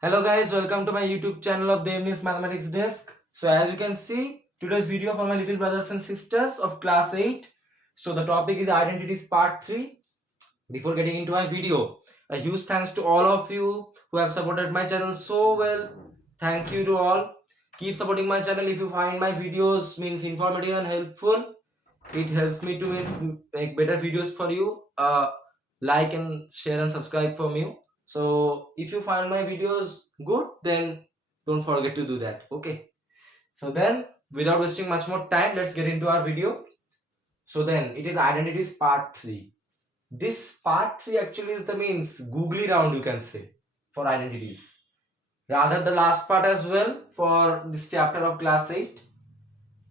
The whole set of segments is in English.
Hello guys, welcome to my YouTube channel of Debneel's Mathematics Desk. So as you can see, today's video for my little brothers and sisters of class 8. So the topic is identities part 3. Before getting into my video, a huge thanks to all of you who have supported my channel so well. Thank you to all. Keep supporting my channel if you find my videos means informative and helpful. It helps me to make better videos for you. Like and share and subscribe from you. So if you find my videos good, then don't forget to do that. Okay, so then without wasting much more time, let's get into our video. So then it is identities part 3. This part 3 actually is the means googly round, you can say, for identities, rather the last part as well for this chapter of class 8.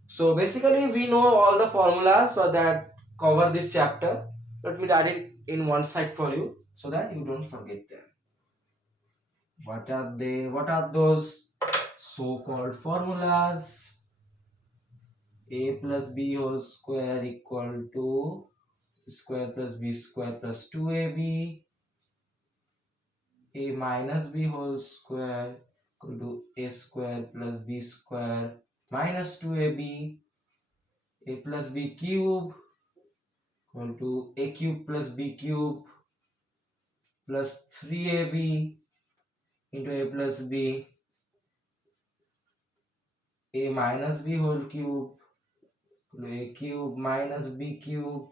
So basically we know all the formulas for that cover this chapter. Let me write it in one side for you so that you don't forget them. What are they? What are those so-called formulas? A plus b whole square equal to square plus b square plus 2ab. A minus b whole square equal to a square plus b square minus 2ab. A plus b cube equal to a cube plus b cube plus 3ab into a plus b. A minus b whole cube a cube minus b cube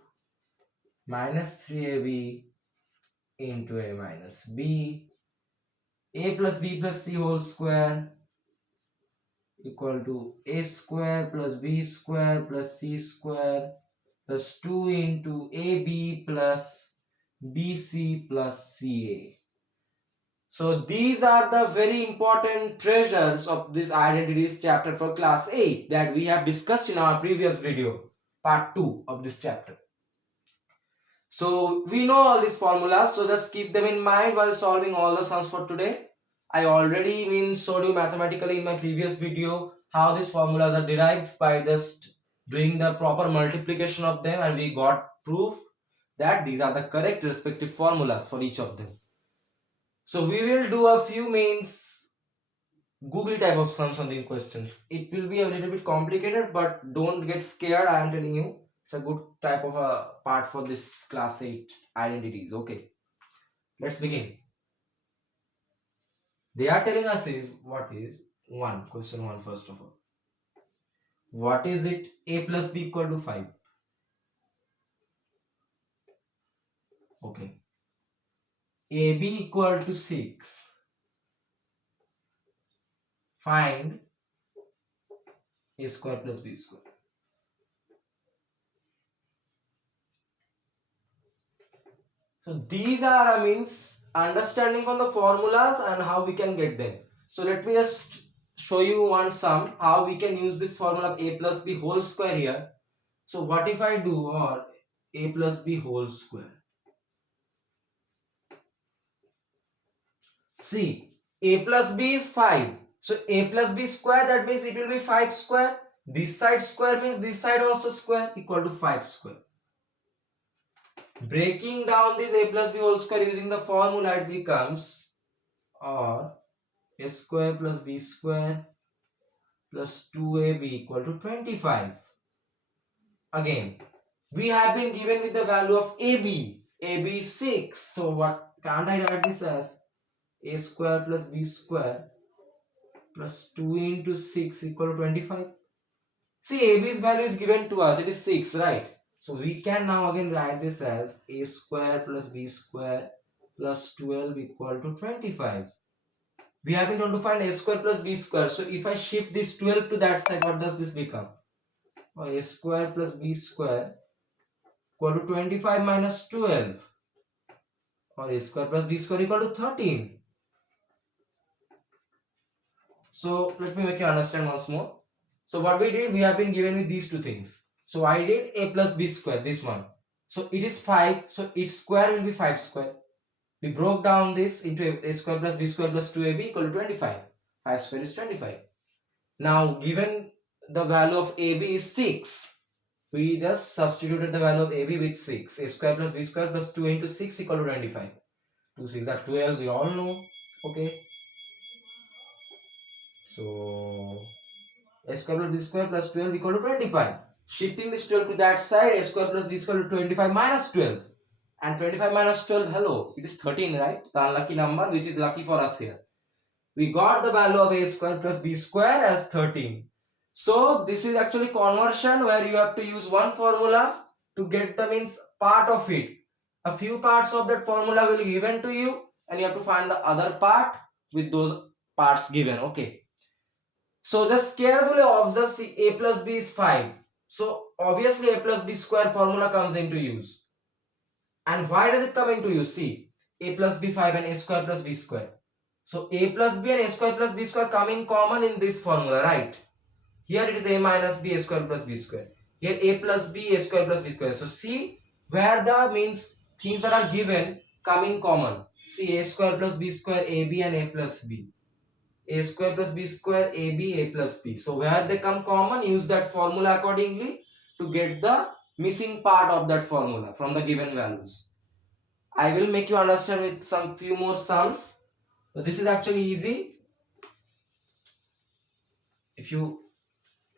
minus 3ab into a minus b. A plus b plus c whole square equal to a square plus b square plus c square plus 2 into ab plus bc plus ca. So these are the very important treasures of this identities chapter for class 8 that we have discussed in our previous video, part 2 of this chapter. So we know all these formulas, so just keep them in mind while solving all the sums for today. I already showed you mathematically in my previous video how these formulas are derived by just doing the proper multiplication of them, and we got proof that these are the correct respective formulas for each of them. So we will do a few Google type of sums on these questions. It will be a little bit complicated, but don't get scared. I am telling you, it's a good type of a part for this class 8 identities. Okay, let's begin. They are telling us is what is question 1 first of all. What is it? A plus b equal to 5. Okay. AB equal to 6. Find a square plus b square. So these are understanding from the formulas and how we can get them. So let me just show you one sum how we can use this formula of a plus b whole square here. So what if I do or a plus b whole square? See, a plus b is 5. So a plus b square, that means it will be 5 square. This side square means this side also square, equal to 5 square. Breaking down this a plus b whole square using the formula, it becomes or a square plus b square plus 2ab equal to 25. Again, we have been given with the value of ab. AB is 6. So what can't I write this as a square plus b square plus 2 into 6 equal to 25. See, AB's value is given to us, it is 6, right? So we can now again write this as a square plus b square plus 12 equal to 25. We have been told to find a square plus b square. So if I shift this 12 to that side, what does this become? A square plus b square equal to 25 minus 12. Or a square plus b square equal to 13. So let me make you understand once more. So what we did, we have been given with these two things. So I did a plus b square, this one. So it is 5. So its square will be 5 square. We broke down this into a square plus b square plus 2ab equal to 25. 5 square is 25. Now given the value of ab is 6. We just substituted the value of ab with 6. A square plus b square plus 2 into 6 equal to 25. 2 6 are 12, we all know. Okay. So a square plus b square plus 12 equal to 25. Shifting this 12 to that side, a square plus b square to 25 minus 12. And 25 minus 12, hello, it is 13, right? The unlucky number, which is lucky for us here. We got the value of a square plus b square as 13. So this is actually conversion where you have to use one formula to get the means part of it. A few parts of that formula will be given to you and you have to find the other part with those parts given. Okay. So just carefully observe, see, a plus b is 5. So obviously a plus b square formula comes into use. And why does it come into use? See, a plus b 5 and a square plus b square. So a plus b and a square plus b square come in common in this formula, right? Here it is a minus b, a square plus b square. Here a plus b, a square plus b square. So see where the means things that are given come in common. See, a square plus b square, ab and a plus b. A square plus b square, ab, a plus b. So where they come common, use that formula accordingly to get the missing part of that formula from the given values. I will make you understand with some few more sums. So this is actually easy if you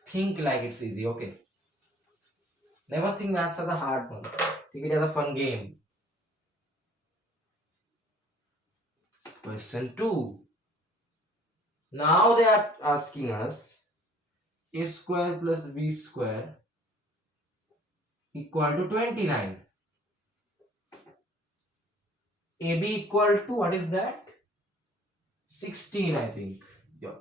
think like it's easy. Okay, never think maths as a hard one. Take it as a fun game. Question 2. Now they are asking us a square plus b square equal to 29. AB equal to, what is that? 16, I think. Yeah.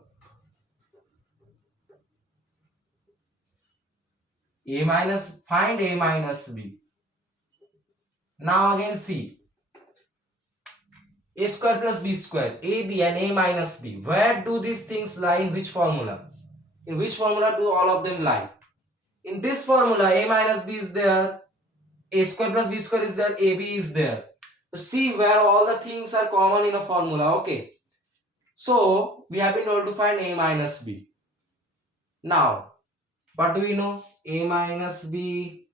A minus, find a minus b. Now again see, a square plus b square, ab and a minus b. Where do these things lie, in which formula? In which formula do all of them lie? In this formula, a minus b is there, a square plus b square is there, ab is there. So see where all the things are common in a formula. Okay. So we have been told to find a minus b. Now, what do we know? A minus b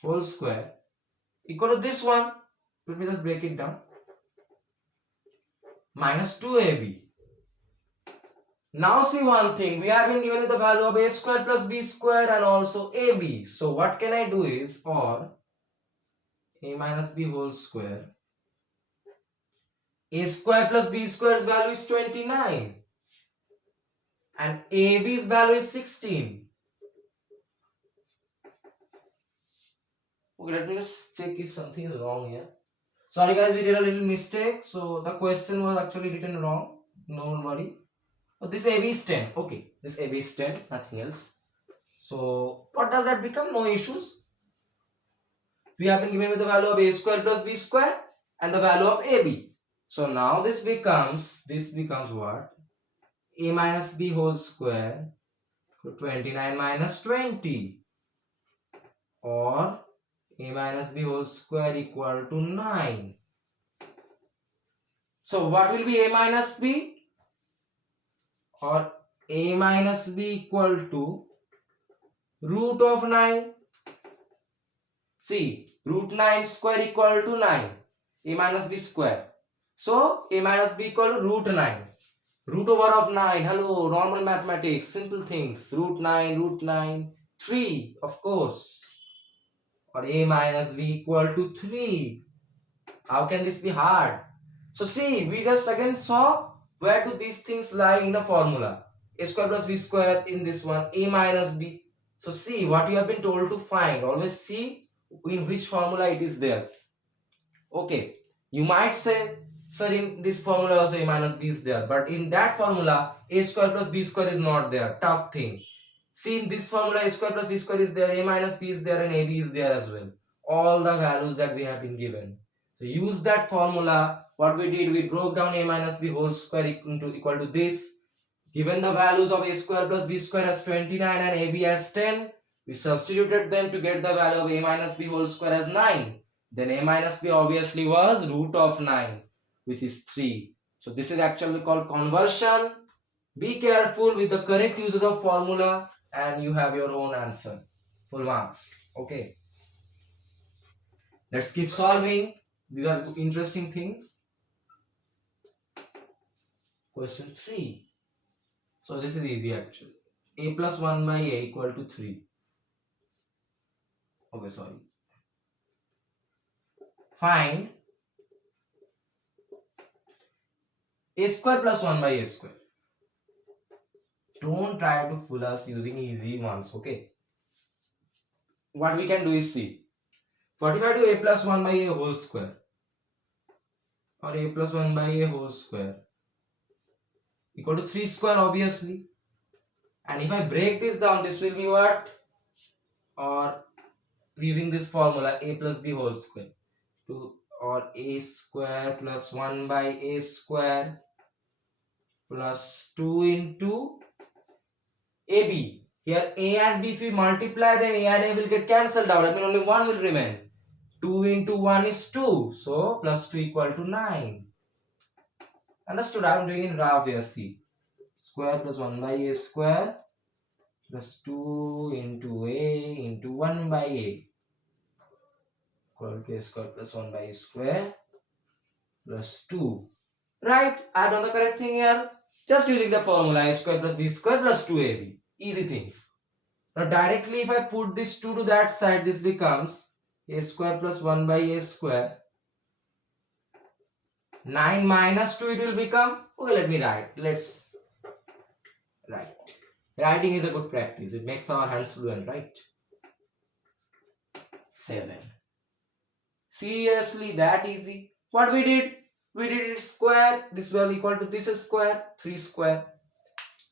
whole square equal to this one. Let me just break it down. Minus 2ab. Now see one thing. We have been given the value of a square plus b square and also ab. So what can I do is, or a minus b whole square. A square plus b square's value is 29. And ab's value is 16. Okay, let me just check if something is wrong here. Sorry guys, we did a little mistake. So the question was actually written wrong. Don't worry. But this AB is 10. Okay, this AB is 10, nothing else. So what does that become? No issues. We have been given with the value of a square plus b square and the value of AB. So now this becomes what? A minus b whole square to 29 minus 20, or a minus b whole square equal to 9. So what will be a minus b? Or a minus b equal to root of 9. See, root 9 square equal to 9. A minus b square. So a minus b equal to root 9. Root over of 9. Hello, normal mathematics, simple things. Root 9, 3, of course. Or a minus b equal to 3. How can this be hard? So see, we just again saw where do these things lie in a formula. A square plus b square in this one, a minus b. So see what you have been told to find. Always see in which formula it is there. Okay, you might say, sir, in this formula also a minus b is there, but in that formula a square plus b square is not there. Tough thing. See, in this formula a square plus b square is there, a minus b is there, and ab is there as well. All the values that we have been given. So use that formula. What we did, we broke down a minus b whole square equal to this. Given the values of a square plus b square as 29 and ab as 10, we substituted them to get the value of a minus b whole square as 9. Then a minus b obviously was root of 9, which is 3. So this is actually called conversion. Be careful with the correct use of the formula and you have your own answer. Full marks. Okay. Let's keep solving. These are interesting things. Question 3. So this is easy actually. A plus 1 by a equal to 3. Okay, sorry. Find a square plus 1 by a square. Don't try to fool us using easy ones, okay? What we can do is see. 45 to a plus 1 by a whole square. Or a plus 1 by a whole square equal to 3 square obviously. And if I break this down, this will be what? Or using this formula a plus b whole square to or a square plus 1 by a square plus 2 into ab. Here a and b, if we multiply them, a and a will get cancelled out. I mean only 1 will remain. 2 into 1 is 2. So plus 2 equal to 9. Understood? I am doing in rough here. See. Square plus 1 by a square plus 2 into a into 1 by a equal to a square plus 1 by a square plus 2. Right? Add on the correct thing here. Just using the formula a square plus b square plus 2ab. Easy things. Now directly if I put this 2 to that side, this becomes a square plus 1 by a square. 9 minus 2 it will become. Okay, let me write. Let's write. Writing is a good practice. It makes our hands fluent, right? 7. Seriously, that easy. What we did? We did it square. This will equal to this square. 3 square.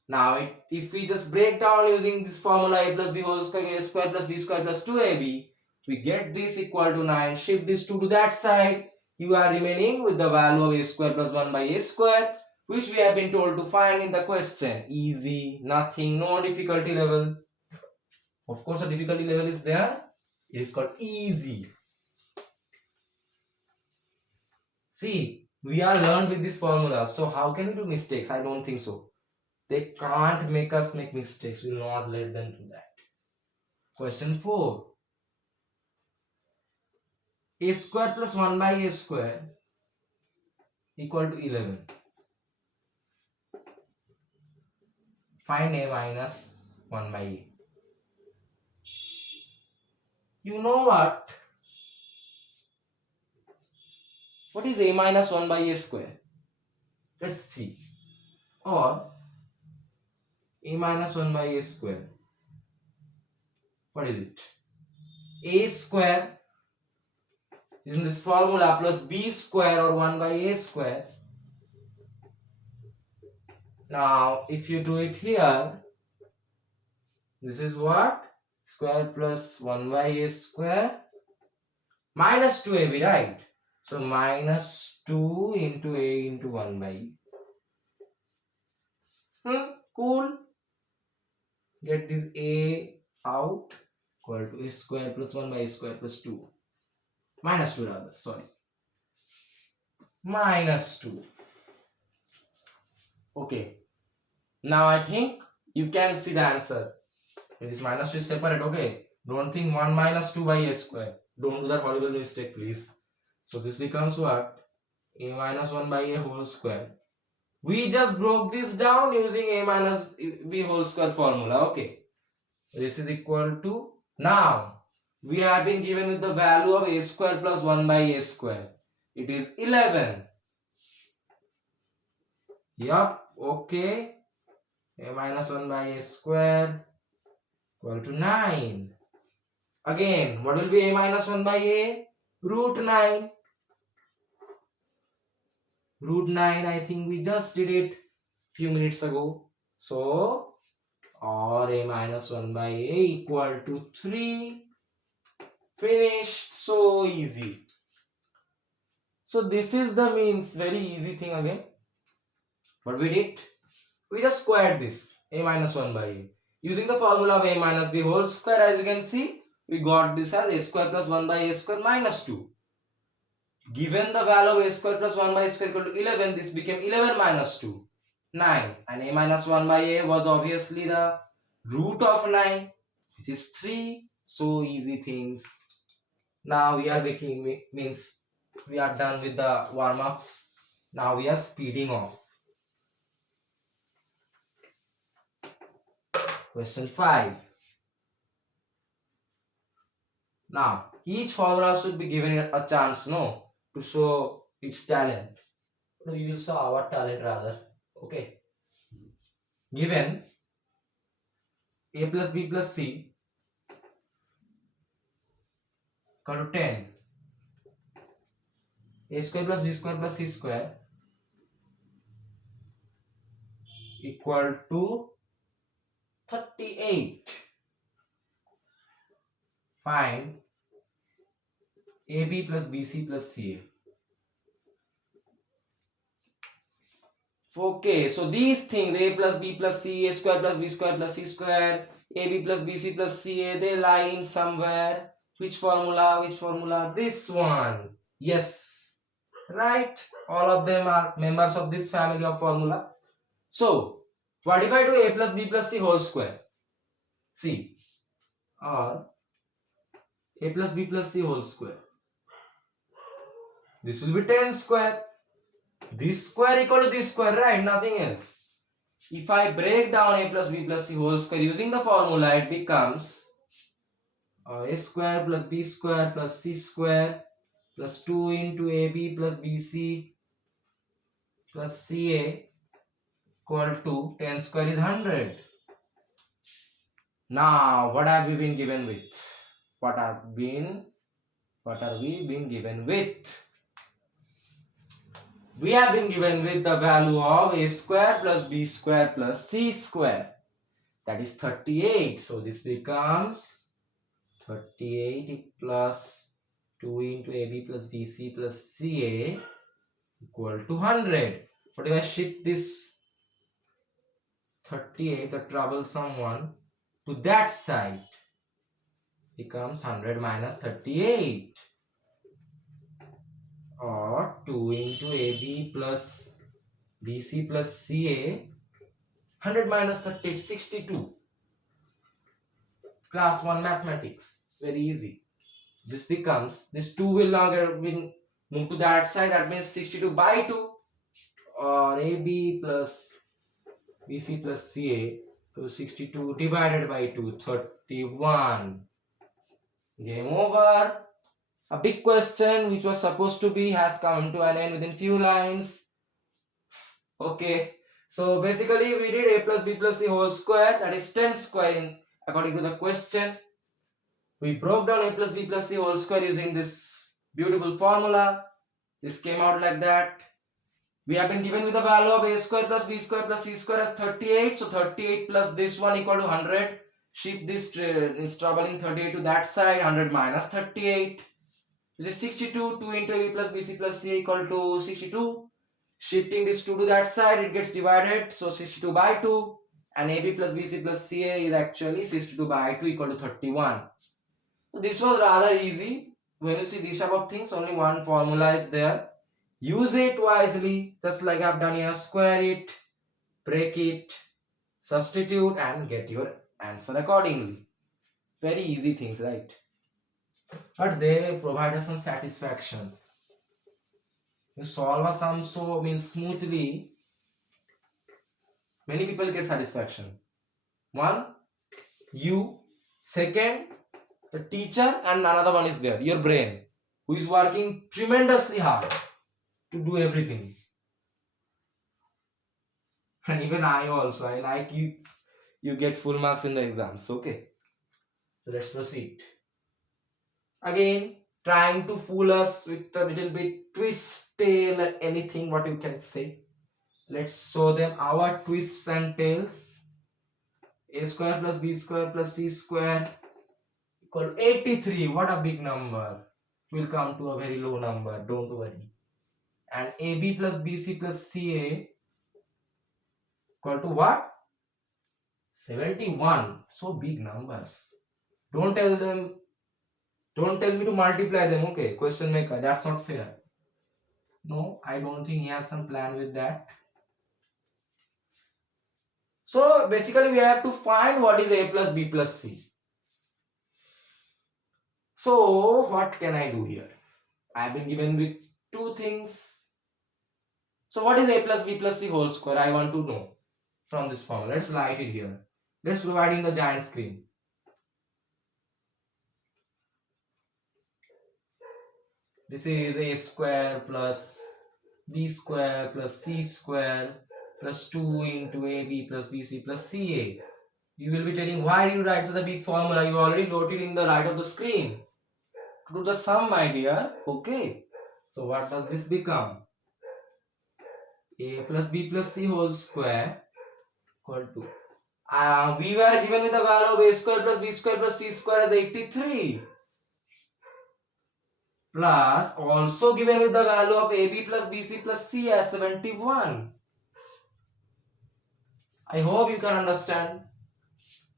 Now, if we just break down using this formula a plus b whole square, a square plus b square plus 2ab, we get this equal to 9. Shift this 2 to that side. You are remaining with the value of a square plus 1 by a square, which we have been told to find in the question. Easy, nothing, no difficulty level. Of course, a difficulty level is there. It is called easy. See, we are learned with this formula. So how can we do mistakes? I don't think so. They can't make us make mistakes. We will not let them do that. Question 4. A square plus 1 by a square equal to 11. Find a minus 1 by a. You know what? What is a minus 1 by a square? Let's see. Or a minus 1 by a square. What is it? A square using this formula plus b square or 1 by a square. Now, if you do it here, this is what? Square plus 1 by a square minus 2ab, right? So, minus 2 into a into 1 by e. Cool. Get this a out equal to a square plus 1 by a square plus 2. Minus 2 rather, sorry. Minus 2. Okay. Now I think you can see the answer. This minus 2 is separate, okay? Don't think 1 minus 2 by a square. Don't do that horrible mistake, please. So this becomes what? A minus 1 by a whole square. We just broke this down using a minus b whole square formula, okay? This is equal to, now we have been given with the value of a square plus 1 by a square. It is 11. Yup, okay. A minus 1 by a square equal to 9. Again, what will be a minus 1 by a? Root 9. Root 9, I think we just did it few minutes ago. So, or a minus 1 by a equal to 3. Finished. So easy. So this is the means, very easy thing again. What we did? We just squared this. A minus 1 by a. Using the formula of a minus b whole square, as you can see, we got this as a square plus 1 by a square minus 2. Given the value of a square plus 1 by a square equal to 11, this became 11 minus 2, 9. And a minus 1 by a was obviously the root of 9, which is 3. So easy things. Now we are making, means we are done with the warm-ups. Now we are speeding off. Question 5. Now, each formula should be given a chance, no, to show its talent. To use our talent rather. Okay. Given a plus b plus c equal to 10, a square plus b square plus c square equal to 38. Find ab plus bc plus ca. Okay, so these things a plus b plus c, a square plus b square plus c square, ab plus bc plus ca, they lie in somewhere. Which formula? Which formula? This one. Yes, right. All of them are members of this family of formula. So, what if I do a plus b plus c whole square? See, or a plus b plus c whole square. This will be 10 square. This square equal to this square, right? Nothing else. If I break down a plus b plus c whole square using the formula, it becomes a square plus b square plus c square plus 2 into ab plus bc plus ca equal to 10 square is 100. Now, what have we been given with? What are we being given with? We have been given with the value of a square plus b square plus c square. That is 38. So this becomes 38 plus 2 into ab plus bc plus ca equal to 100. What if I shift this 38, the troublesome one, to that side? Becomes 100 minus 38, or 2 into ab plus bc plus ca. 100 minus 38, 62. Class 1 mathematics, very easy. This becomes, this 2 will now get move to that side, that means 62 by 2, or ab plus bc plus ca, so 62 divided by 2, 31. Game over. A big question which was supposed to be has come to an end within few lines. Okay, so basically we did a plus b plus c whole square, that is 10 square in according to the question. We broke down a plus b plus c whole square using this beautiful formula. This came out like that. We have been given with the value of a square plus b square plus c square as 38. So 38 plus this one equal to 100. Shift this is troubling 38 to that side. 100 minus 38. This is 62. 2 into a plus bc plus c equal to 62. Shifting this 2 to that side, it gets divided. So 62 by 2. And ab plus bc plus ca is actually 62 by 2 equal to 31. So this was rather easy. When you see these type of things, only one formula is there. Use it wisely, just like I've done here. Square it, break it, substitute, and get your answer accordingly. Very easy things, right? But they provide us some satisfaction. You solve a sum so means smoothly, many people get satisfaction. One, you. Second, the teacher, and another one is there, your brain, who is working tremendously hard to do everything. And even I also, I like you get full marks in the exams. Okay, so let's proceed. Again, trying to fool us with a little bit twist tail, anything what you can say. Let's show them our twists and tails. A square plus b square plus c square equal 83. What a big number. Will come to a very low number, don't worry. And ab plus bc plus ca equal to what? 71. So big numbers. Don't tell me to multiply them. Okay, question maker, that's not fair. No, I don't think he has some plan with that. So basically we have to find what is a plus b plus c. So what can I do here? I have been given with two things. So what is a plus b plus c whole square? I want to know from this formula. Let's write it here. Let's provide in the giant screen. This is a square plus b square plus c square plus 2 into ab plus bc plus ca. You will be telling why you write such a big formula. You already wrote it in the right of the screen. To do the sum, my dear. Okay. So what does this become? A plus b plus c whole square equal to. We were given with the value of a square plus b square plus c square as 83. Plus also given with the value of ab plus bc plus c as 71. I hope you can understand.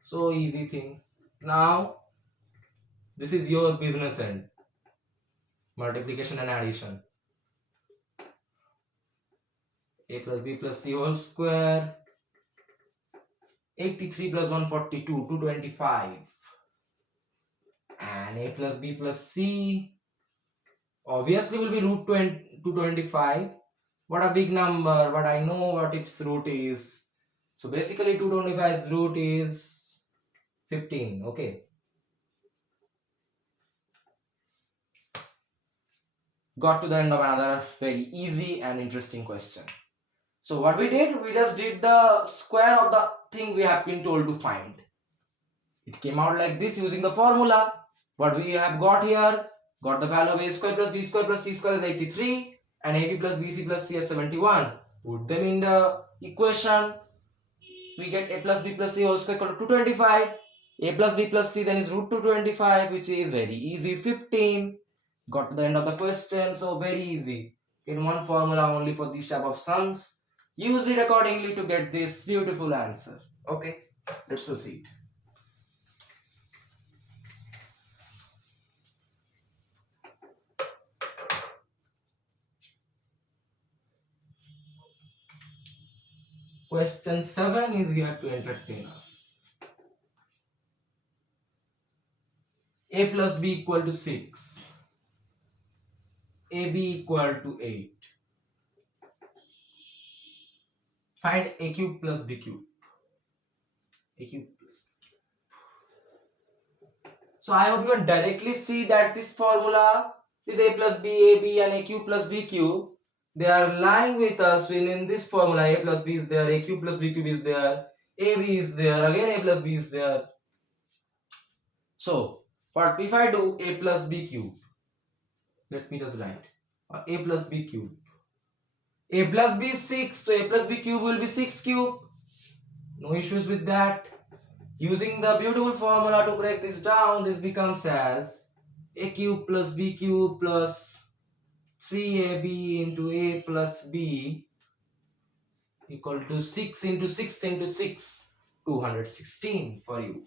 So easy things. Now this is your business end. Multiplication and addition. A plus b plus c whole square. 83 plus 142, 225. And a plus b plus c obviously will be root 225. What a big number, but I know what its root is. So basically 225's root is 15. Okay. Got to the end of another very easy and interesting question. So what we did, we just did the square of the thing we have been told to find. It came out like this using the formula. What we have got here, got the value of a square plus b square plus c square is 83 and ab plus bc plus c is 71. Put them in the equation. We get a plus b plus c whole square equal to 225. A plus b plus c then is root 225, which is very easy, 15. Got to the end of the question. So very easy. In one formula only for this type of sums. Use it accordingly to get this beautiful answer. Okay, let's proceed. Question 7 is here to entertain us. A plus b equal to 6. AB equal to 8. Find a cube plus b cube. A cube plus b cube. So I hope you can directly see that this formula, this a plus b, ab and a cube plus b cube, they are lying with us in this formula. A plus b is there, a cube plus b cube is there, ab is there, again a plus b is there. So what if I do a plus b cube? Let me just write a plus b cube. A plus b is 6, so a plus b cube will be 6 cube. No issues with that. Using the beautiful formula to break this down, this becomes as a cube plus b cube plus 3ab into a plus b equal to 6 into 6 into 6, 216 for you.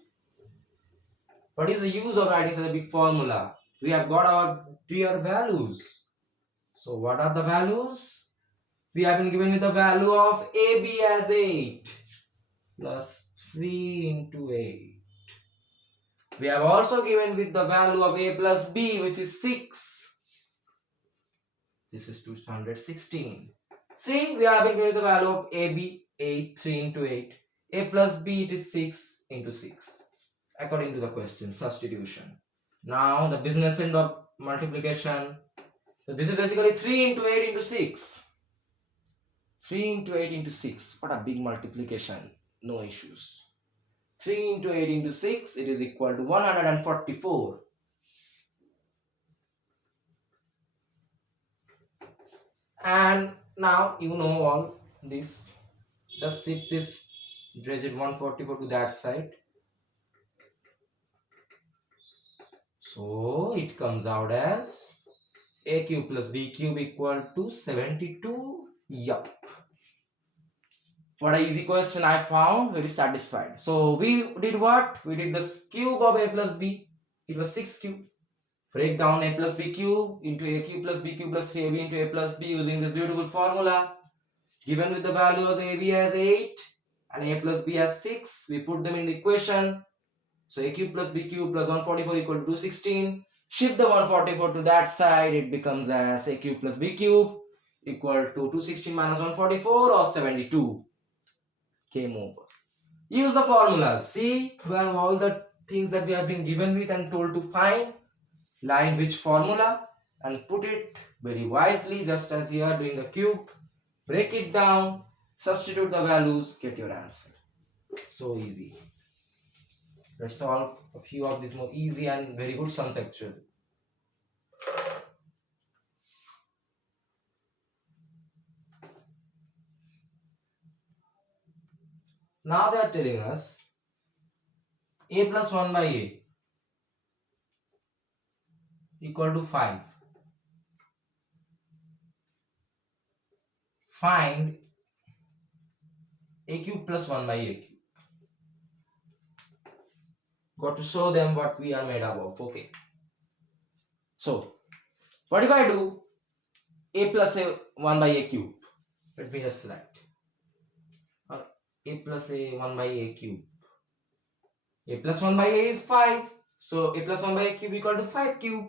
What is the use of writing such a big formula? We have got our dear values. So what are the values? We have been given the value of AB as 8 plus 3 into 8. We have also given with the value of A plus B, which is 6. This is 216. See, we have been given the value of AB, 8, 3 into 8. A plus B, it is 6 into 6. According to the question, substitution. Now, the business end of multiplication. So, this is basically 3 into 8 into 6. 3 into 8 into 6. What a big multiplication. No issues. 3 into 8 into 6, it is equal to 144. And now you know all this. Just shift this digit 144 to that side. So it comes out as a cube plus b cube equal to 72. Yup. What a easy question I found, very satisfied. So we did what? We did the cube of a plus b. It was 6 cube. Break down a plus b cube into a cube plus b cube plus 3ab into a plus b using this beautiful formula. Given with the values ab as 8 and a plus b as 6, we put them in the equation. So a cube plus b cube plus 144 equal to 216. Shift the 144 to that side, it becomes as a cube plus b cube equal to 216 minus 144 or 72. Came over. Use the formulas. See, we have all the things that we have been given with and told to find. Line which formula and put it very wisely, just as here doing the cube. Break it down, substitute the values, get your answer. So easy. Let's solve a few of these more easy and very good sums actually. Now they are telling us a plus 1 by a equal to 5. Find a cube plus 1 by a cube. Got to show them what we are made up of. Okay. So, what if I do a plus a 1 by a cube? Let me just write. A plus a 1 by a cube. A plus 1 by a is 5. So, a plus 1 by a cube equal to 5 cube.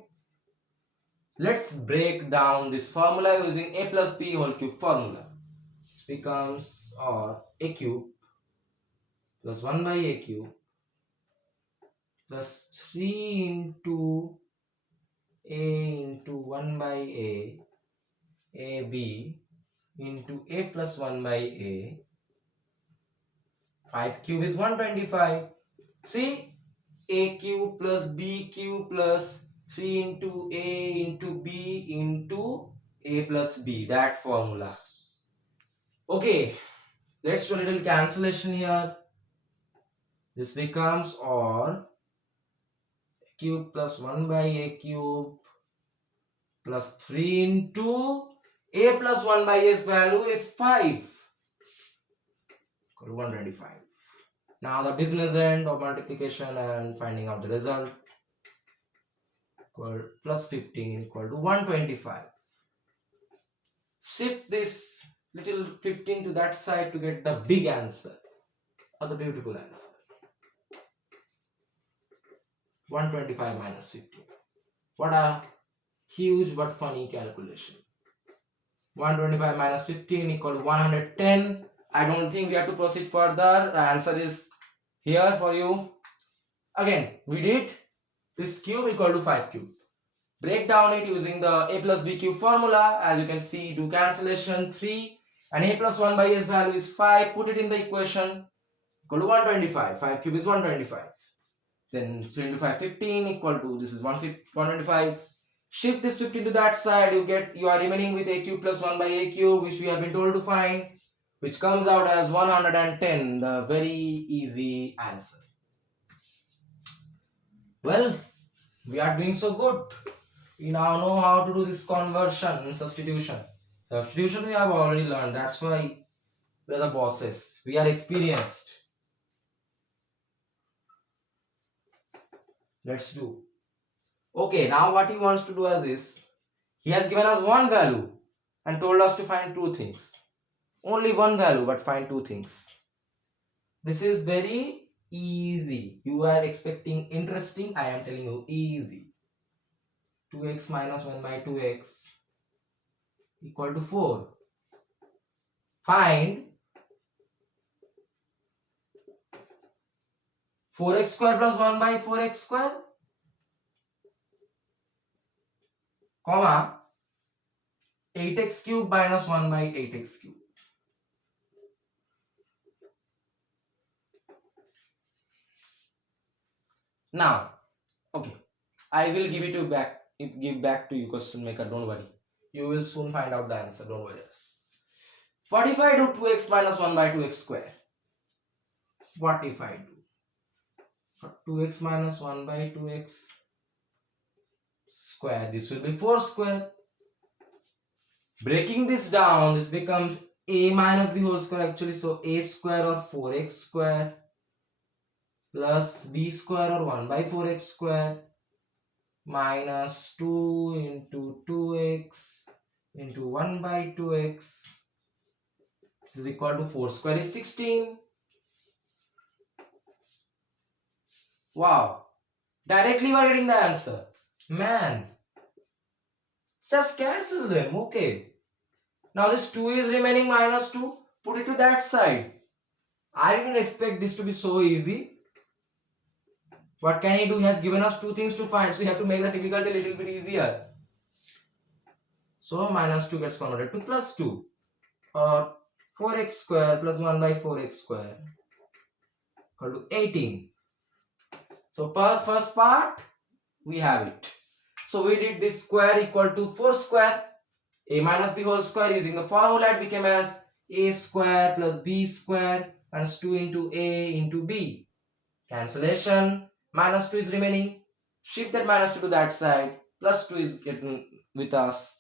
Let's break down this formula using a plus b whole cube formula. This becomes or a cube plus 1 by a cube plus 3 into a into 1 by a b into a plus 1 by a. 5 cube is 125. See, a cube plus b cube plus 3 into a into b into a plus b, that formula. Okay, let's do a little cancellation here. This becomes or cube plus 1 by a cube plus 3 into a plus 1 by a's value is 5 equal to 125. Now the business end of multiplication and finding out the result equal plus 15 equal to 125. Shift this little 15 to that side to get the big answer or the beautiful answer. 125 minus 15. What a huge but funny calculation. 125 minus 15 equal to 110. I don't think we have to proceed further. The answer is here for you. Again, we did this cube equal to 5 cube. Break down it using the a plus b cube formula. As you can see, do cancellation 3 and a plus 1 by a's value is 5. Put it in the equation equal to 125. 5 cube is 125. Then 3 into 5, 15 equal to, this is 125. Shift this 15 to that side, you are remaining with a cube plus 1 by a cube, which we have been told to find, which comes out as 110, the very easy answer. Well, we are doing so good. We now know how to do this conversion and substitution. Substitution we have already learned, that's why we are the bosses. We are experienced. Let's do. Okay, now what he wants to do is, he has given us one value and told us to find two things. Only one value but find two things. This is very easy. You are expecting interesting, I am telling you easy. 2x minus 1 by 2x equal to 4. Find 4x square plus 1 by 4x square, comma 8x cube minus 1 by 8x cube. Now, okay, I will give back to you, question maker, don't worry. You will soon find out the answer, don't worry. What if I do 2x minus 1 by 2x square? What if I do 2x minus 1 by 2x square? This will be 4 square. Breaking this down, this becomes a minus b whole square actually, so a square or 4x square plus b square or 1 by 4x square minus 2 into 2x into 1 by 2x. This is equal to 4 square is 16. Wow, directly we are getting the answer. Man, just cancel them. Okay, now this 2 is remaining minus 2. Put it to that side. I didn't expect this to be so easy. What can he do? He has given us two things to find, so we have to make the difficulty a little bit easier. So minus 2 gets converted to plus 2, or 4x square plus 1 by 4x square equal to 18. So first part we have it. So we did this square equal to 4 square, a minus b whole square. Using the formula it became as a square plus b square minus 2 into a into b. Cancellation, minus 2 is remaining. Shift that minus 2 to that side. Plus 2 is getting with us.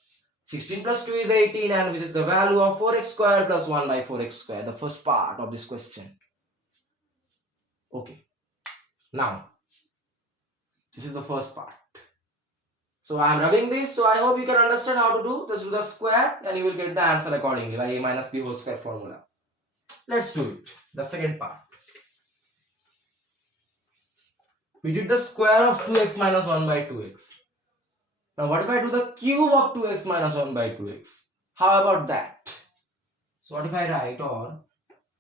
16 plus 2 is 18, and which is the value of 4x square plus 1 by 4x square, the first part of this question. Okay, now this is the first part. So I am rubbing this, so I hope you can understand how to do. Just do the square and you will get the answer accordingly by a minus b whole square formula. Let's do it. The second part. We did the square of 2x minus 1 by 2x. Now what if I do the cube of 2x minus 1 by 2x? How about that? So what if I write or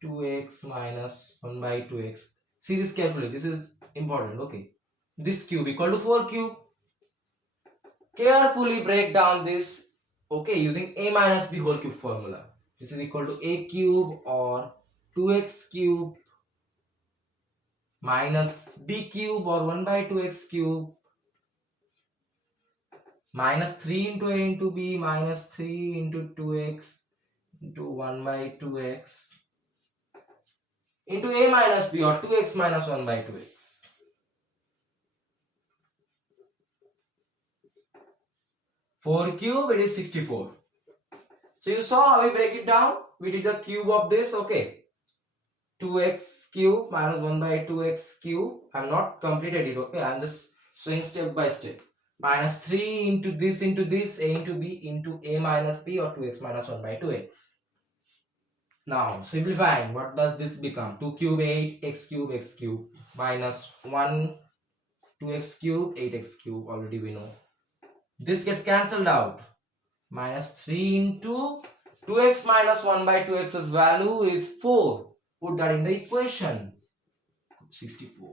2x minus 1 by 2x? See this carefully, this is important, okay. This cube equal to 4 cube. Carefully break down this, okay, using a minus b whole cube formula. This is equal to a cube or 2x cube minus b cube or 1 by 2x cube minus 3 into a into b minus 3 into 2x into 1 by 2x into a minus b or 2x minus 1 by 2x. Four cube, it is 64. So you saw how we break it down. We did the cube of this, okay. 2x cube minus 1 by 2x cube. I am not completed it, okay. I am just showing step by step. Minus 3 into this, a into b into a minus b or 2x minus 1 by 2x. Now simplifying, what does this become? 2 cube 8 x cube minus 1 2x cube 8x cube, already we know. This gets cancelled out. Minus 3 into 2x minus 1 by 2x's value is 4. Put that in the equation. 64.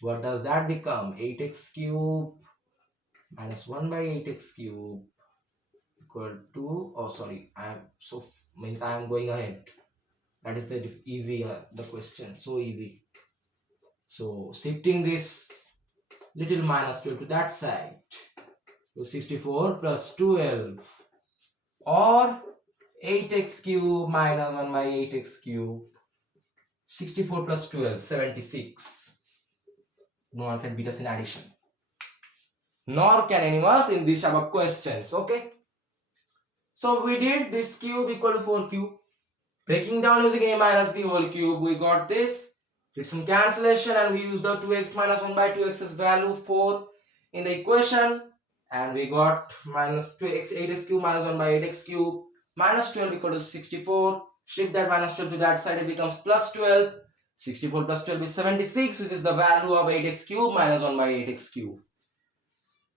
What does that become? 8x cube minus 1 by 8x cube equal to, oh sorry, I am going ahead. That is the easy, the question, so easy. So shifting this little minus 12 to that side. So 64 plus 12 or 8x cube minus 1 by 8x cube. 64 plus 12, 76. No one can beat us in addition. Nor can any of us in these type of questions, okay? So we did this cube equal to 4 cube. Breaking down using a minus b whole cube, we got this. Did some cancellation and we used the 2x minus 1 by 2x's value 4 in the equation. And we got minus 2x 8x cube minus 1 by 8x cube minus 12 equal to 64. Shift that minus 12 to that side, it becomes plus 12. 64 plus 12 is 76, which is the value of 8x cube minus 1 by 8x cube.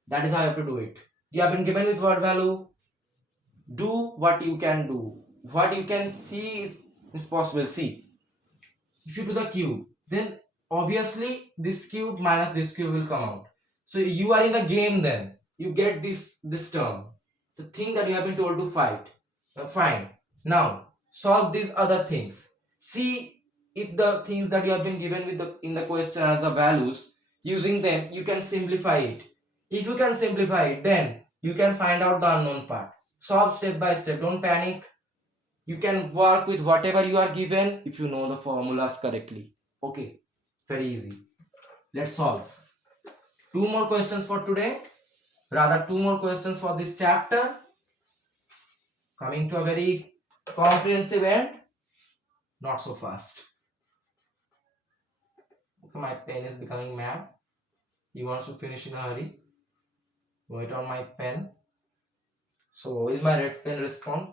That is how you have to do it. You have been given with what value? Do what you can do. What you can see is possible. See, if you do the cube, then obviously this cube minus this cube will come out. So you are in the game then. You get this term. The thing that you have been told to fight. Fine. Now, solve these other things. See if the things that you have been given with in the question as the values, using them, you can simplify it. If you can simplify it, then you can find out the unknown part. Solve step by step. Don't panic. You can work with whatever you are given if you know the formulas correctly. Okay, very easy. Let's solve. Two more questions for today. Rather, two more questions for this chapter. Coming to a very comprehensive end. Not so fast. Okay, my pen is becoming mad. He wants to finish in a hurry. Wait on my pen. So, is my red pen respond?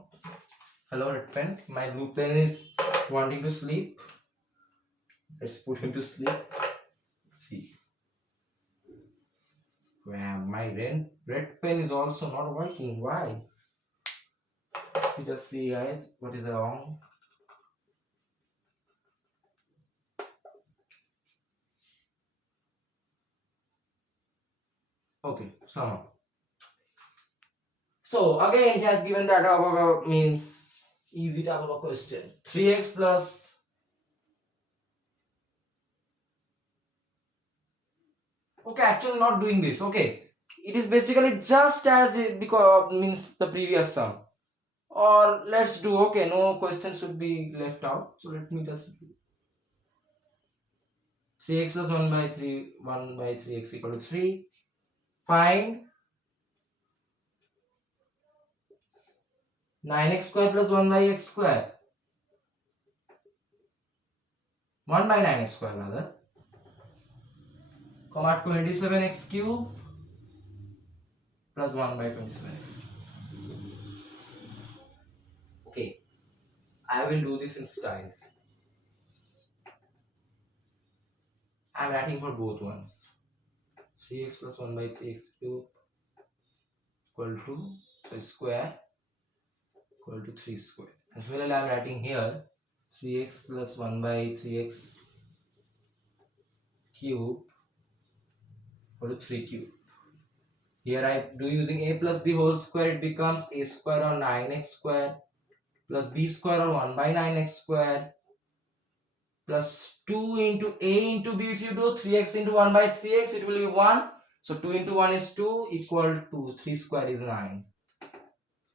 Hello, red pen. My blue pen is wanting to sleep. Let's put him to sleep. See. Wow, my red pen is also not working. Why? You just see, guys, what is wrong. Okay, sum up. So again, he has given that means easy type of a question. 3x plus okay, actually not doing this. Okay, it is basically just as it because means the previous sum. Or let's do okay. No question should be left out. So let me just do 3x plus 1 by 3 1 by 3x equal to 3. Find 9x square plus 1 by x square. 1 by 9x square rather. Comma 27x cube plus 1 by 27x. Okay, I will do this in styles. I am writing for both ones. 3x plus 1 by 3x cube equal to, so square equal to 3 square. As well as I am writing here 3x plus 1 by 3x cube equal to 3 cube. Here I do using a plus b whole square, it becomes a square or 9x square plus b square or 1 by 9x square plus 2 into a into b. If you do 3x into 1 by 3x, it will be 1. So 2 into 1 is 2 equal to 3 square is 9.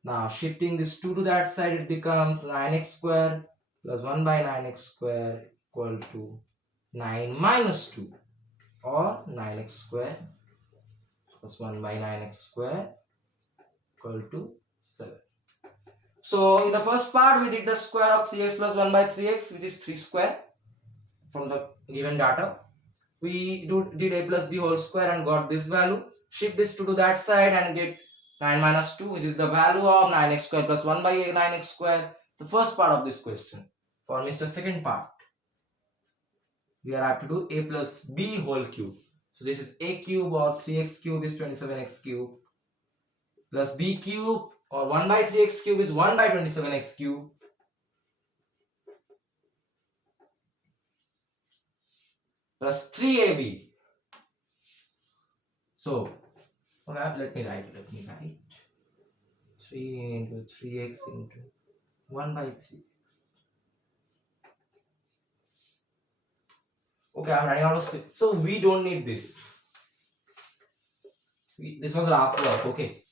Now shifting this 2 to that side, it becomes 9x square plus 1 by 9x square equal to 9 minus 2 or 9x square plus 1 by 9x square equal to 7. So in the first part we did the square of 3x plus 1 by 3x, which is 3 square from the given data. We did a plus b whole square and got this value. Shift this 2 to that side and get 9 minus 2, which is the value of 9x square plus 1 by 9x square. The first part of this question. For Mr. Second part, we are have to do a plus b whole cube. So this is a cube or 3x cube is 27x cube plus b cube or 1 by 3x cube is 1 by 27x cube plus 3ab. So let me write 3 into 3x into 1 by 3x. Okay, I'm running out of space. So we don't need this. This was rough work, okay.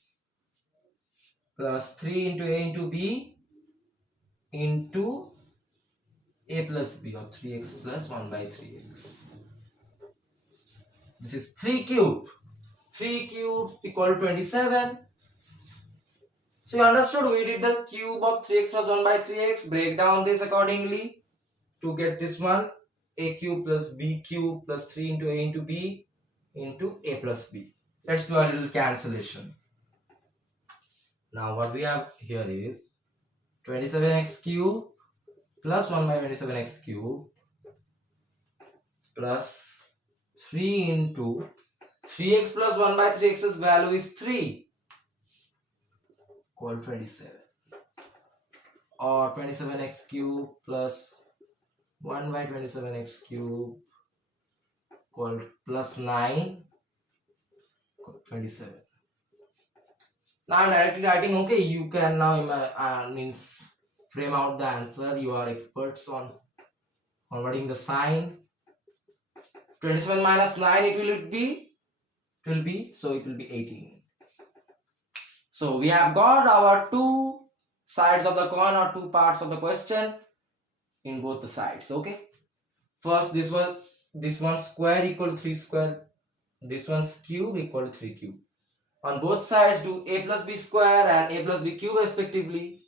Plus 3 into a into b into a plus b or 3x plus 1 by 3x. This is 3 cube. 3 cube equal to 27. So you understood we did the cube of 3x plus 1 by 3x. Break down this accordingly to get this one. A cube plus b cube plus 3 into a into b into a plus b. Let's do a little cancellation. Now what we have here is 27x cube plus 1 by 27x cube plus 3 into 3x plus 1 by 3x's value is 3 equal 27 or 27x cube plus 1 by 27x cube equal plus 9 equal 27. Now I'm directly writing, okay, you can now means frame out the answer. You are experts on converting the sign. 27 minus 9 it will be so it will be 18. So we have got our two sides of the coin or two parts of the question in both the sides. Okay, first this one square equal to 3 square, this one's cube equal to 3 cube. On both sides do a plus b square and a plus b cube respectively.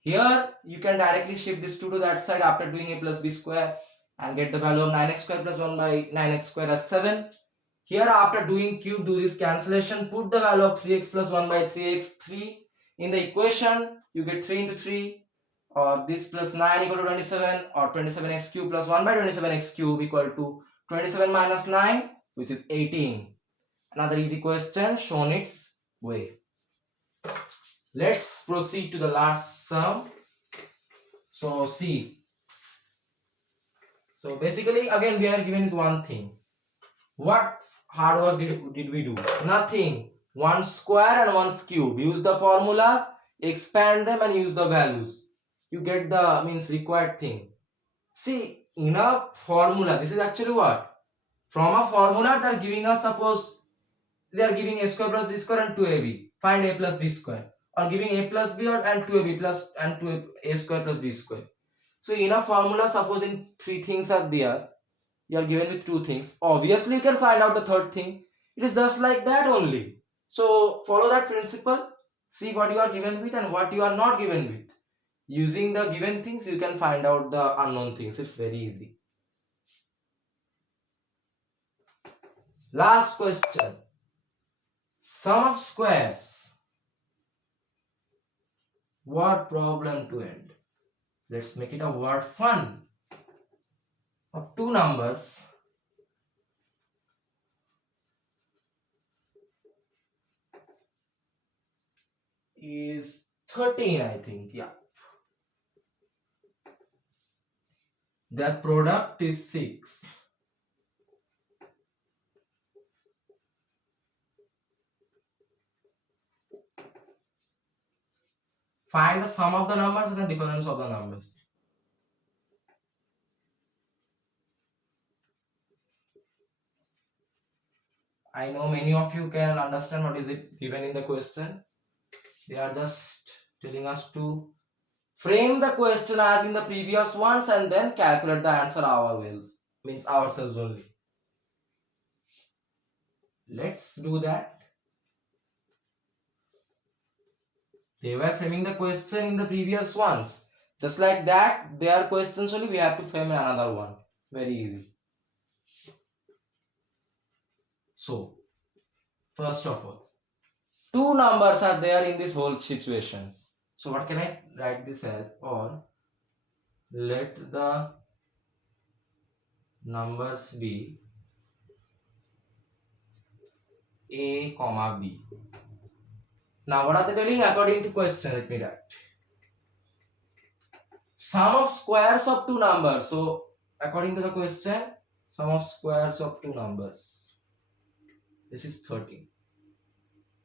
Here you can directly shift this 2 to that side after doing a plus b square and get the value of 9x square plus 1 by 9x square as 7. Here after doing cube, do this cancellation, put the value of 3x plus 1 by 3x 3 in the equation. You get 3 into 3 or this plus 9 equal to 27 or 27x cube plus 1 by 27x cube equal to 27 minus 9, which is 18. Another easy question shown its way. Let's proceed to the last sum. So see. So basically again we are given with one thing. What hard work did we do? Nothing. One square and one cube. Use the formulas, expand them and use the values. You get the required thing. See, in a formula, this is actually what? From a formula they are giving us, suppose they are giving a square plus b square and 2ab. Find a plus b square. Or giving a plus b and 2ab plus and 2a square plus b square. So in a formula, supposing three things are there, you are given with two things. Obviously, you can find out the third thing. It is just like that only. So follow that principle. See what you are given with and what you are not given with. Using the given things, you can find out the unknown things. It's very easy. Last question. Sum of squares. What problem to end? Let's make it a word fun. Of two numbers is 13, I think. Yeah. Their product is 6. Find the sum of the numbers and the difference of the numbers. I know many of you can understand what is it given in the question. They are just telling us to frame the question as in the previous ones and then calculate the answer ourselves only. Let's do that. They were framing the question in the previous ones. Just like that, they are questions only, we have to frame another one. Very easy. So, first of all, two numbers are there in this whole situation. So what can I write this as? Or let the numbers be A, comma B. Now what are they telling according to question? Let me write. Sum of squares of two numbers. So according to the question, sum of squares of two numbers. This is 13.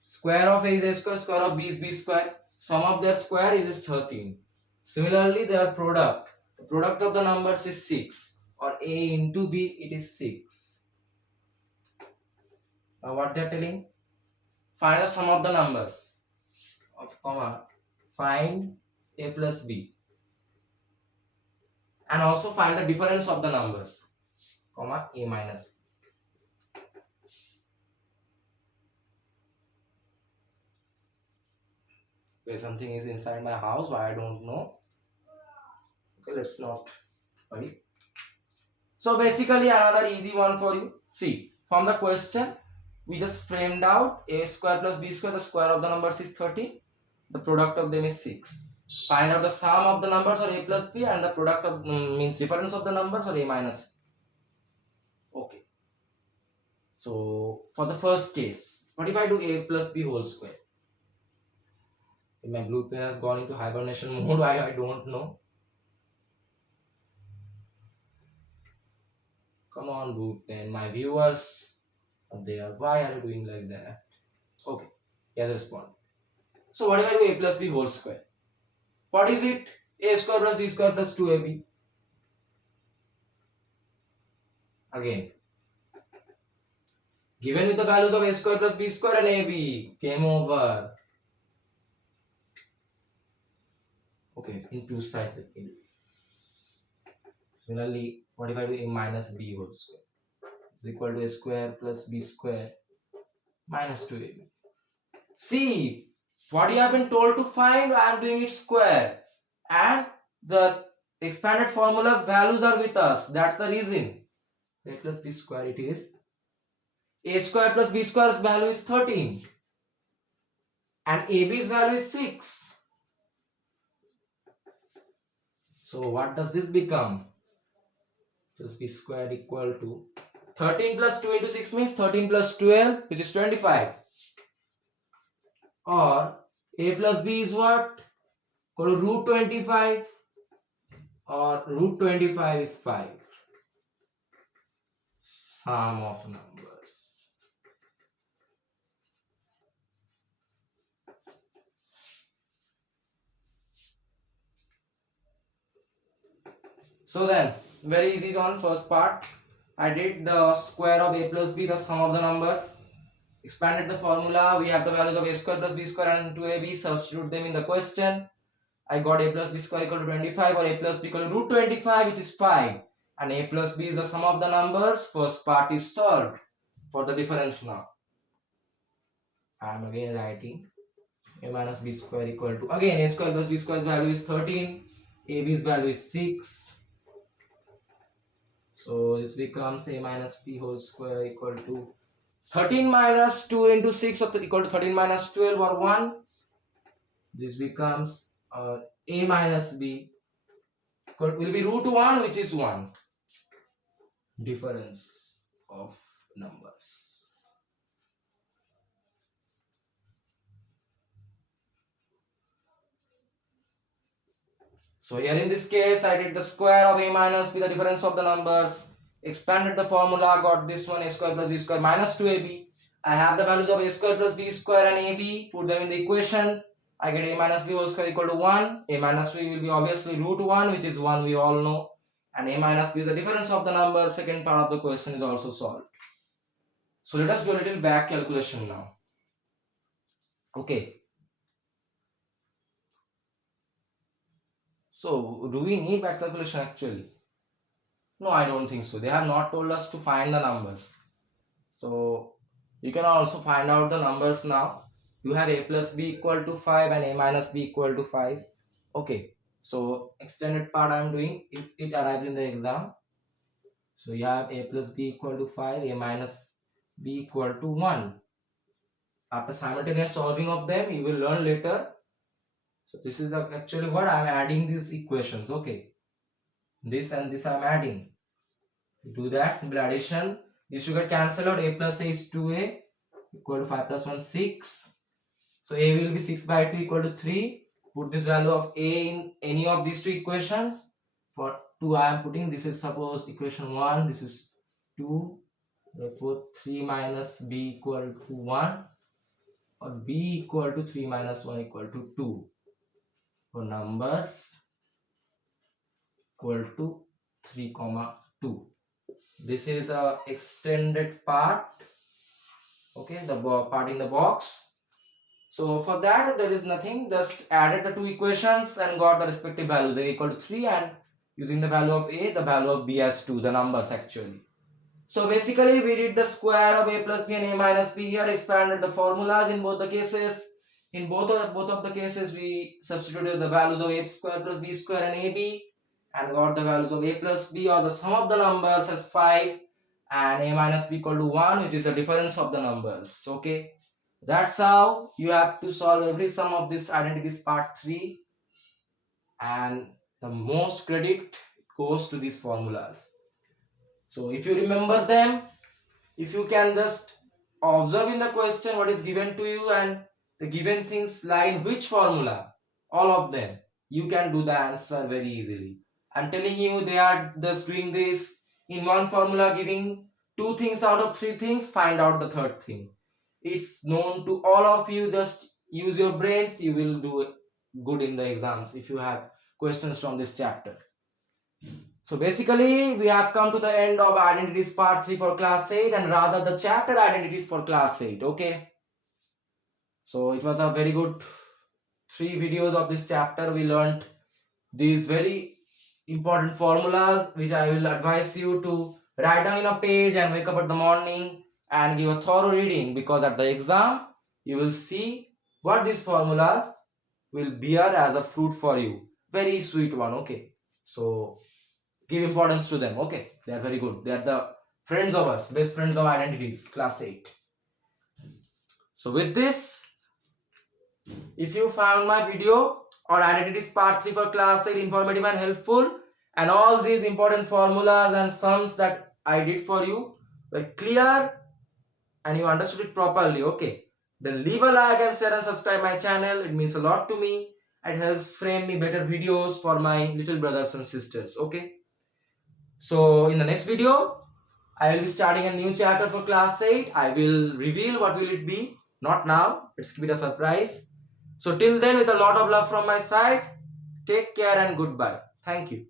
Square of A is A square, square of B is B square. Sum of their square is 13. Similarly, their product. The product of the numbers is 6. Or A into B, it is 6. Now what they are telling? Find the sum of the numbers. Find A plus B. And also find the difference of the numbers. A minus B. Okay, something is inside my house, why I don't know. Okay, let's not worry. So basically another easy one for you. See, from the question, we just framed out A square plus B square, the square of the numbers is 13. The product of them is 6. Find out the sum of the numbers or A plus B and the product of means difference of the numbers or A minus B. Okay. So for the first case, what if I do A plus B whole square? My blue pen has gone into hibernation mode. Why I don't know. Come on, blue pen. My viewers are there. Why are you doing like that? Okay, yes, respond. So what if I do A plus B whole square? What is it? A square plus B square plus 2ab. Again, given with the values of A square plus B square and AB. Came over. Okay, in two sides. Similarly, what if I do A minus B whole square? Is equal to A square plus B square minus 2ab. See, what you have been told to find, I am doing it square. And the expanded formula's values are with us. That's the reason. A plus B square it is. A square plus B square's value is 13. And AB's value is 6. So what does this become? Plus B square equal to 13 plus 2 into 6 means 13 plus 12, which is 25. Or A plus B is what? Equal to root 25. Or root 25 is 5. Sum of numbers. So then, very easy one. First part, I did the square of a plus b, the sum of the numbers. Expanded the formula. We have the values of a square plus b square and 2ab. Substitute them in the question. I got a plus b square equal to 25 or a plus b equal to root 25, which is 5. And a plus b is the sum of the numbers. First part is solved. For the difference now, I am again writing a minus b square equal to, again a square plus b square value is 13, ab's value is 6. So this becomes a minus b whole square equal to 13 minus 2 into 6 equal to 13 minus 12 or 1. This becomes a minus b will be root 1, which is 1. Difference of numbers. So here in this case, I did the square of a minus b, the difference of the numbers, expanded the formula, got this one, a square plus b square minus 2ab. I have the values of a square plus b square and ab, put them in the equation. I get a minus b whole square equal to 1. A minus b will be obviously root 1, which is 1, we all know. And a minus b is the difference of the numbers. Second part of the question is also solved. So let us do a little back calculation now. Okay. So do we need back calculation actually? No, I don't think so. They have not told us to find the numbers. So you can also find out the numbers now. You have a plus b equal to 5 and a minus b equal to 5. Okay. So extended part I am doing if it arrives in the exam. So you have a plus b equal to 5, a minus b equal to 1. After simultaneous solving of them, you will learn later. So this is actually what I am adding these equations. Okay. This and this I am adding. Do that simple addition. This should get cancelled out. A plus a is 2a equal to 5 plus 1 6. So a will be 6 by 2 equal to 3. Put this value of a in any of these two equations. For 2 I am putting, this is suppose equation 1, this is 2. Therefore 3 minus b equal to 1 or b equal to 3 minus 1 equal to 2. For numbers equal to 3 comma 2. This is the extended part. Okay, the part in the box. So for that there is nothing, just added the two equations and got the respective values. A equal to 3 and using the value of a, the value of b as 2, the numbers actually. So basically we did the square of a plus b and a minus b here, expanded the formulas in both the cases. In both of the cases we substituted the values of a square plus b square and ab and got the values of a plus b or the sum of the numbers as 5 and a minus b equal to 1, which is the difference of the numbers. Okay, that's how you have to solve every sum of this identities part 3, and the most credit goes to these formulas. So if you remember them, if you can just observe in the question what is given to you and the given things lie in which formula, all of them, you can do the answer very easily. I'm telling you, they are just doing this in one formula, giving 2 things out of 3 things, find out the third thing. It's known to all of you, just use your brains, you will do good in the exams if you have questions from this chapter. So basically we have come to the end of identities part 3 for class 8, and rather the chapter identities for class 8. Okay, so it was a very good 3 videos of this chapter. We learned these very important formulas which I will advise you to write down in a page and wake up at the morning and give a thorough reading, because at the exam you will see what these formulas will bear as a fruit for you. Very sweet one. Okay, so give importance to them. Okay, they are very good. They are the friends of us, best friends of identities, class 8. So with this, if you found my video or identities part 3 for class 8 informative and helpful, and all these important formulas and sums that I did for you were clear and you understood it properly, okay, then leave a like and share and subscribe my channel. It means a lot to me. It helps frame me better videos for my little brothers and sisters. Okay, so in the next video I will be starting a new chapter for class 8. I will reveal what will it be, not now, let's keep it a surprise. So till then, with a lot of love from my side, take care and goodbye. Thank you.